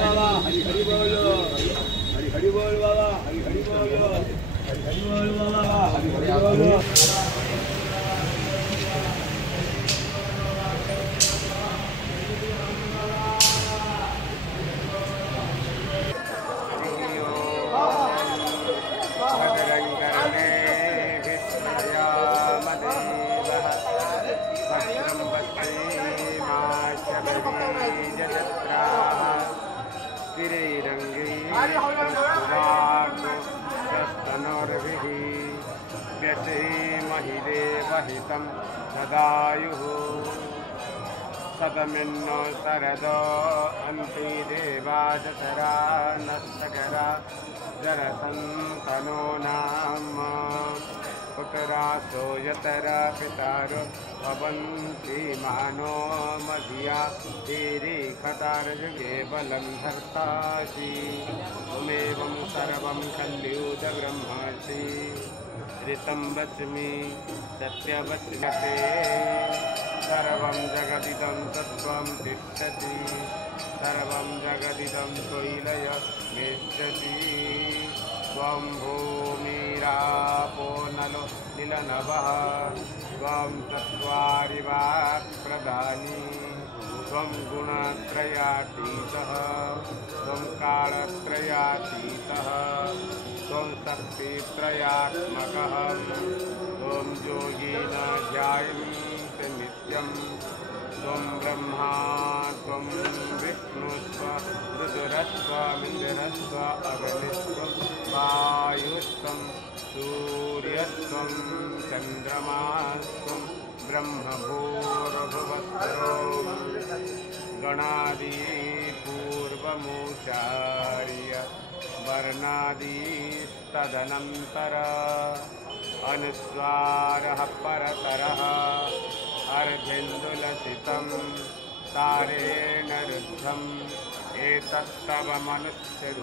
बाबा हरि हरि बोल, हरि हरि बोल बाबा हरि हरि बोल, हरि हरि बोल बाबा हरि हरि बोल। महिदेवहितं सदायुः सदमिन्नो शरदो अन्ति देवाजतरा नस्तकरा जरसन्तनो नाम पुतरासो यतरा पितारो भवन्ति मानो मधिया तीरीखतार्जुगे बलं धर्तासि त्वमेवं सर्वं कल्युजब्रह्मसि ऋतं वच्मि सत्यवच्मते सर्वं जगदिदं तत्त्वं तिष्ठति सर्वं जगदिदं त्वयि लयमेष्यति त्वं भूमिरापो नलो निलनभः त्वं चत्वारि वाक्प्रदानि त्वं गुणत्रयातीतः त्वं कालत्रयातीतः त्वं शक्तित्रयात्मकः त्वं योगिन ध्यायन्ति नित्यं त्वं ब्रह्मा त्वं विष्णुस्त्व रुद्रस्त्वमिन्द्रस्त्व अग्निस्त्वं वायुस्त्वं सूर्यस्त्वं चन्द्रमास्त्वं ब्रह्मभूर्भुवस्सरो गणादिपूर्वमुच्चार्य वर्णादिस्तदनन्तर अनुस्वारः परतरः अर्धेन्दुलसितं तारेण रुद्धम् एतत्तव मनुष्यरूपम्।